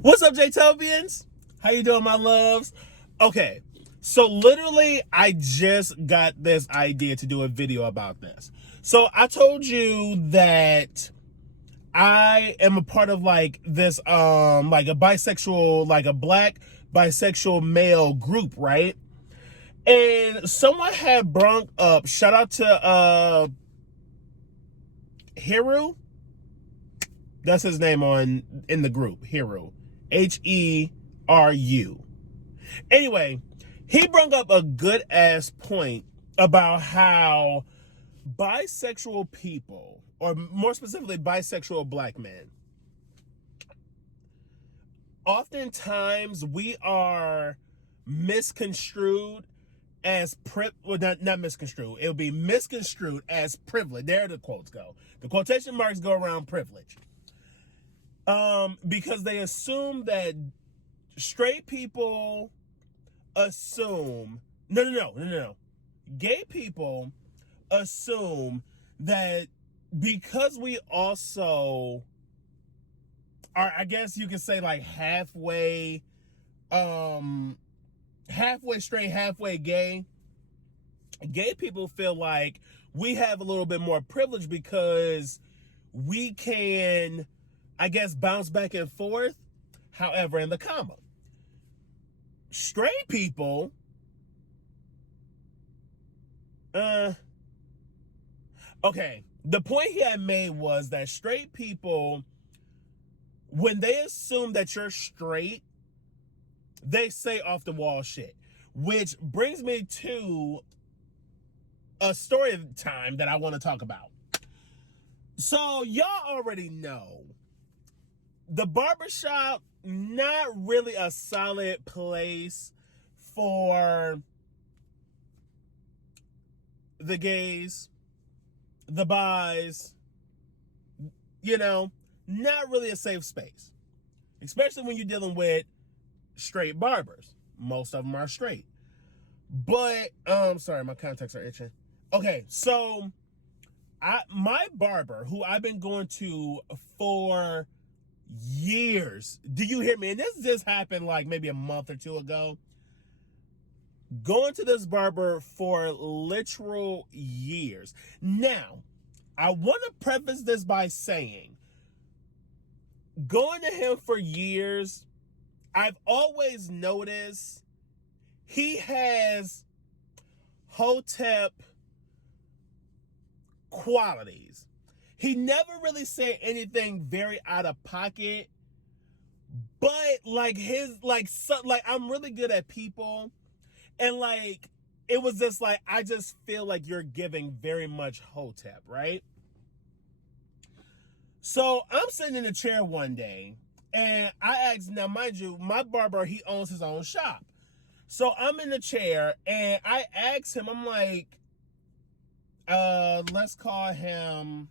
What's up, Jay-Topians? How you doing, my loves? Okay, so literally, I just got this idea to do a video about this. So I told you that I am a part of like this, like a bisexual, like a black bisexual male group, right? And someone had brought up, shout out to Hiru. That's his name in the group, Hiru. Heru. Anyway, he brought up a good ass point about how bisexual people, or more specifically bisexual black men, oftentimes we are misconstrued as well, not misconstrued. It would be misconstrued as privilege. There the quotes go. The quotation marks go around privilege. Because they assume that straight people assume no. Gay people assume that because we also are, I guess you could say, like halfway straight, halfway gay people feel like we have a little bit more privilege because we can, I guess, bounce back and forth. However, in the comma, straight people, okay, the point he had made was that straight people, when they assume that you're straight, they say off the wall shit. Which brings me to a story time that I want to talk about. So y'all already know the barbershop, not really a solid place for the gays, the bis, not really a safe space. Especially when you're dealing with straight barbers. Most of them are straight. But, sorry, my contacts are itching. Okay, so my barber, who I've been going to for years. Do you hear me? And this just happened like maybe a month or two ago. Going to this barber for literal years. Now, I want to preface this by saying, going to him for years, I've always noticed he has hotep qualities. He never really said anything very out of pocket, but like I'm really good at people, and like it was just like I just feel like you're giving very much hotep, right? So I'm sitting in a chair one day, and I asked, now mind you, my barber, he owns his own shop. So I'm in the chair, and I asked him, I'm like, let's call him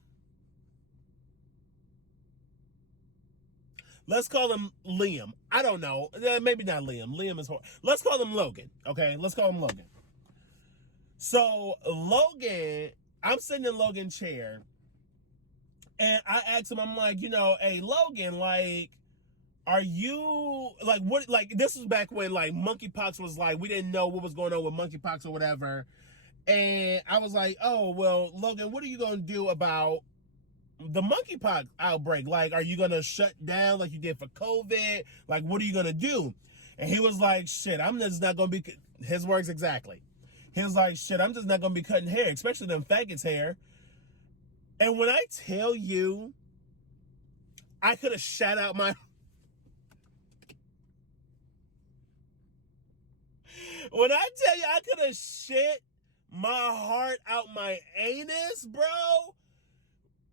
Liam. I don't know. Maybe not Liam. Liam is horrible. Let's call him Logan. Okay, let's call him Logan. So Logan, I'm sitting in Logan's chair, and I asked him, I'm like, hey Logan, like, are you like what? Like this was back when like monkeypox was like we didn't know what was going on with monkeypox or whatever, and I was like, oh well, Logan, what are you gonna do about the monkeypox outbreak? Like, are you gonna shut down like you did for COVID? Like, what are you gonna do? And he was like, shit, I'm just not gonna be, his words exactly. He was like, shit, I'm just not gonna be cutting hair, especially them faggots' hair. And when I tell you, I could have shot out my, when I tell you I could have shit my heart out my anus, bro,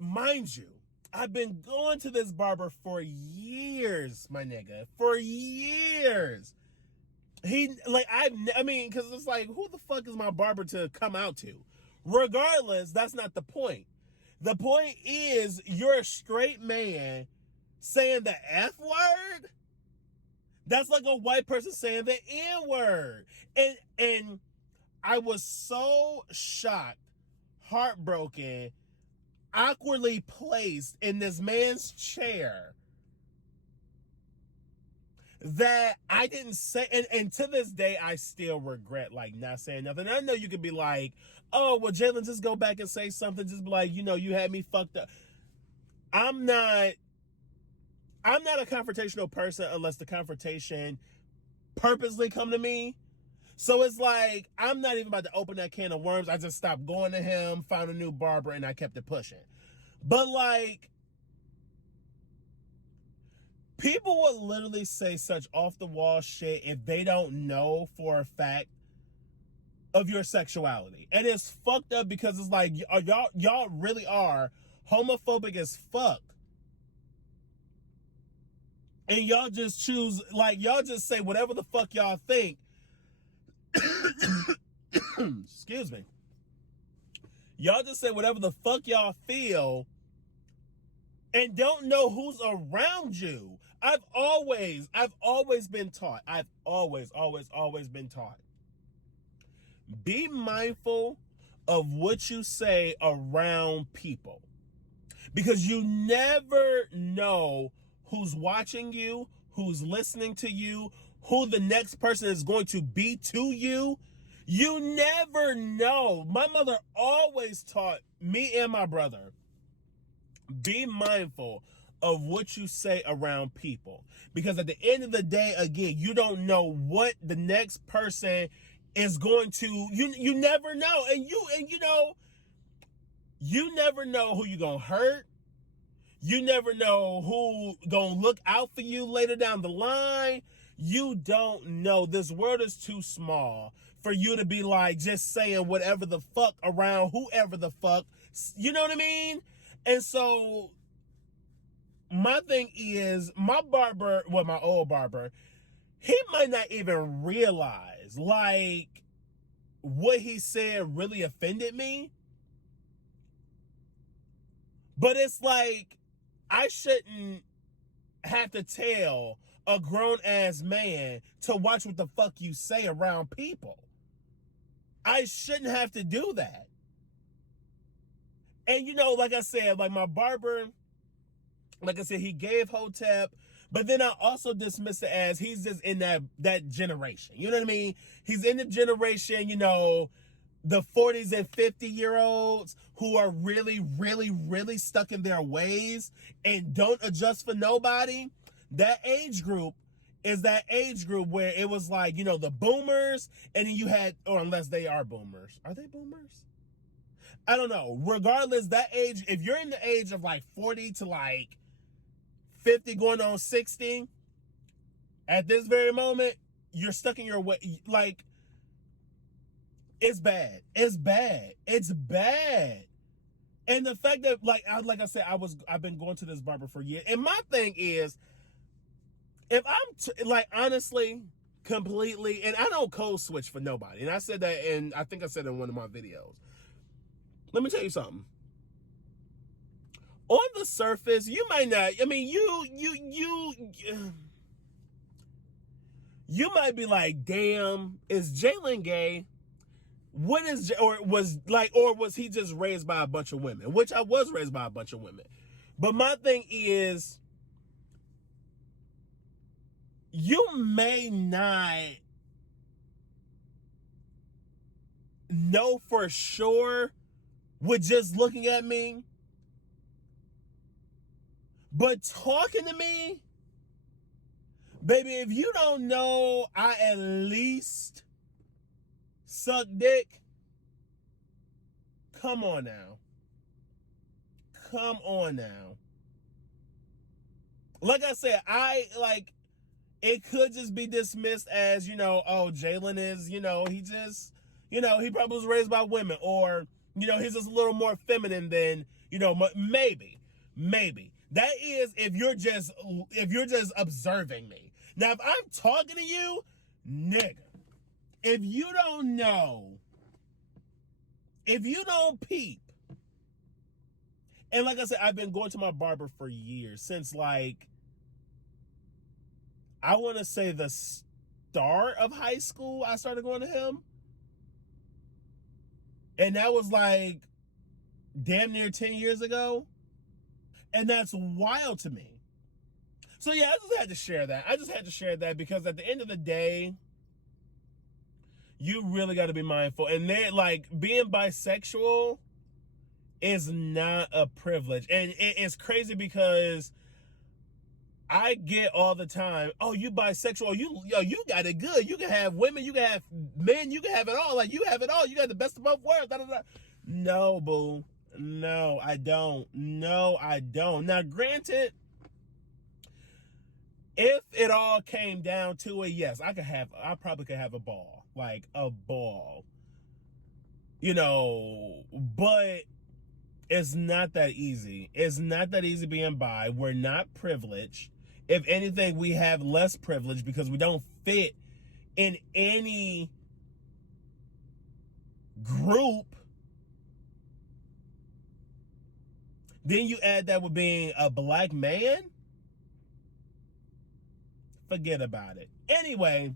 mind you, I've been going to this barber for years, my nigga. For years. I mean, because it's like, who the fuck is my barber to come out to? Regardless, that's not the point. The point is, you're a straight man saying the F word? That's like a white person saying the N word. And I was so shocked, heartbroken, awkwardly placed in this man's chair that I didn't say, and to this day, I still regret like not saying nothing. And I know you could be like, oh, well, Jalen, just go back and say something. Just be like, you had me fucked up. I'm not a confrontational person unless the confrontation purposely come to me. So it's like, I'm not even about to open that can of worms. I just stopped going to him, found a new barber, and I kept it pushing. But like, people would literally say such off the wall shit if they don't know for a fact of your sexuality. And it's fucked up because it's like, y'all really are homophobic as fuck. And y'all just choose, like, y'all just say whatever the fuck y'all think. Excuse me. Y'all just say whatever the fuck y'all feel and don't know who's around you. I've always been taught. I've always been taught. Be mindful of what you say around people. Because you never know who's watching you, who's listening to you, who the next person is going to be to you. You never know. My mother always taught me and my brother, be mindful of what you say around people. Because at the end of the day, again, you don't know what the next person is going to, you never know. And you never know who you're going to hurt. You never know who gonna look out for you later down the line. You don't know. This world is too small for you to be like just saying whatever the fuck around whoever the fuck. You know what I mean? And so my thing is, my barber, well, my old barber, he might not even realize like what he said really offended me. But it's like, I shouldn't have to tell a grown-ass man to watch what the fuck you say around people. I shouldn't have to do that. And like I said, like my barber, like I said, he gave Hotep, but then I also dismiss it as he's just in that generation. You know what I mean? He's in the generation, the 40s and 50-year-olds who are really, really, really stuck in their ways and don't adjust for nobody. That age group is that age group where it was like, the boomers, and then you had, or unless they are boomers. Are they boomers? I don't know. Regardless, that age, if you're in the age of like 40 to like 50 going on 60, at this very moment, you're stuck in your way. Like, it's bad. It's bad. It's bad. And the fact that, like I said, I've been going to this barber for years. And my thing is, if I'm like, honestly, completely, and I don't code switch for nobody. And I said that, and I think I said in one of my videos. Let me tell you something. On the surface, you might not. I mean, you might be like, damn, is Jalen gay? What is, or was he just raised by a bunch of women? Which I was raised by a bunch of women. But my thing is, you may not know for sure with just looking at me, but talking to me, baby, if you don't know, I at least suck dick. Come on now. Come on now. Like I said, it could just be dismissed as, oh, Jalen is, he just, he probably was raised by women, or, he's just a little more feminine than, maybe. That is if you're just observing me. Now, if I'm talking to you, nigga, if you don't know, if you don't peep, and like I said, I've been going to my barber for years, since like, I want to say the start of high school, I started going to him. And that was like damn near 10 years ago. And that's wild to me. So yeah, I just had to share that. I just had to share that because at the end of the day, you really got to be mindful. And then, like, being bisexual is not a privilege. And it's crazy because I get all the time, oh, you bisexual, you got it good. You can have women, you can have men, you can have it all. Like, you have it all. You got the best of both worlds. Da, da, da. No, boo. No, I don't. No, I don't. Now, granted, if it all came down to it, yes, I probably could have a ball. Like, a ball. You know, but it's not that easy. It's not that easy being bi. We're not privileged. If anything, we have less privilege because we don't fit in any group. Then you add that with being a black man. Forget about it. Anyway,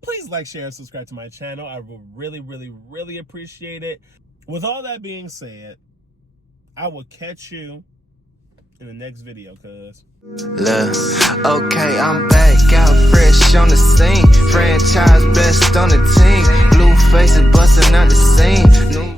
please like, share, and subscribe to my channel. I will really, really, really appreciate it. With all that being said, I will catch you in the next video, cuz. Look, okay, I'm back, out fresh on the scene. Franchise best on the team. Blue faces busting out the scene.